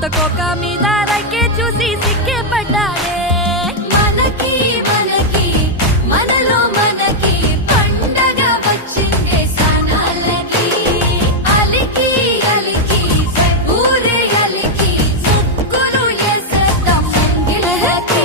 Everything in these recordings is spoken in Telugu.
కొత్త కోక మీద రైకే చూసి సిక్కే పడ్డాడే మనకి మనకి మనలో మనకి పండగ వచ్చిందే సనాలకి అలికి అలికి ఊరే అలికి ముగ్గులు వేసేద్దాం ముంగిలకి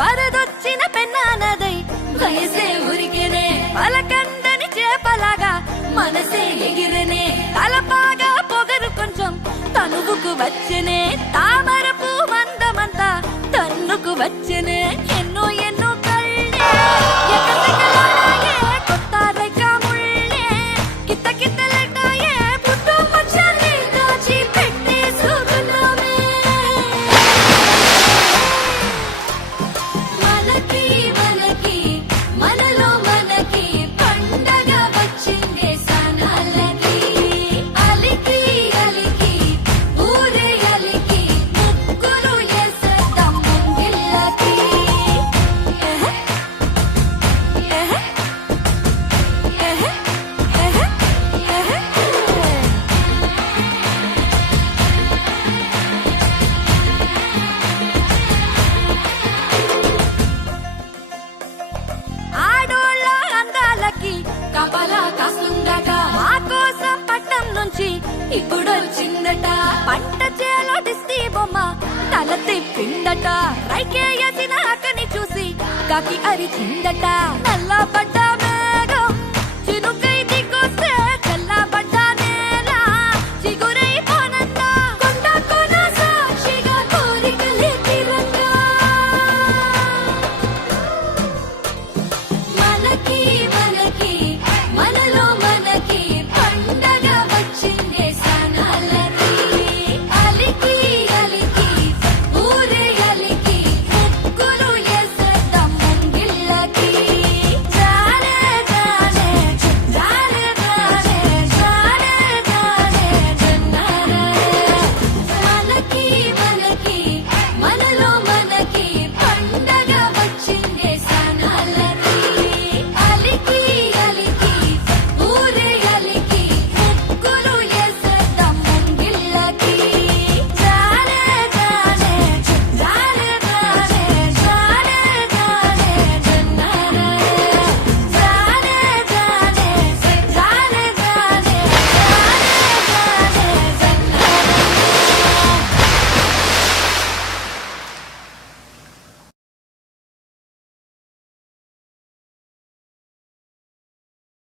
వరదొచ్చిన పెన్నానదై వయసే ఉరికెనే పలకందని చేపలాగా మనసే ఎగిరనే తలపాగా పొగరు కొంచెం తనువుకు వచ్చనే తామర పూ మందమంతా తన్నుకు వచ్చనే ఎన్నో ఎన్నో కళ్ళే ఎకసెకలాడాయే కొత్త రేఖ ముళ్ళే కిత్త కిత్తలెట్టాయే పుట్టు పక్షాన్ని దాచి పెట్టేసుకున్నామే మనకి మనకి మనలో మనకి పండగ వచ్చిందే సనాలకి అలికి అలికి ఊరే అలికి ముగ్గులు వేసేద్దాం ముంగిళ్ళకి ఆడోళ్ళ అందాలకి కపలా కాస్తుందట మా కోసం పట్నం నుంచి ఇప్పుడొచ్చిందట పంట చేలో దిష్టి బొమ్మ తల తిప్పిందట రైకేయసిన అక్కని చూసి కాకి అరిచిందట నల్ల పడ్డ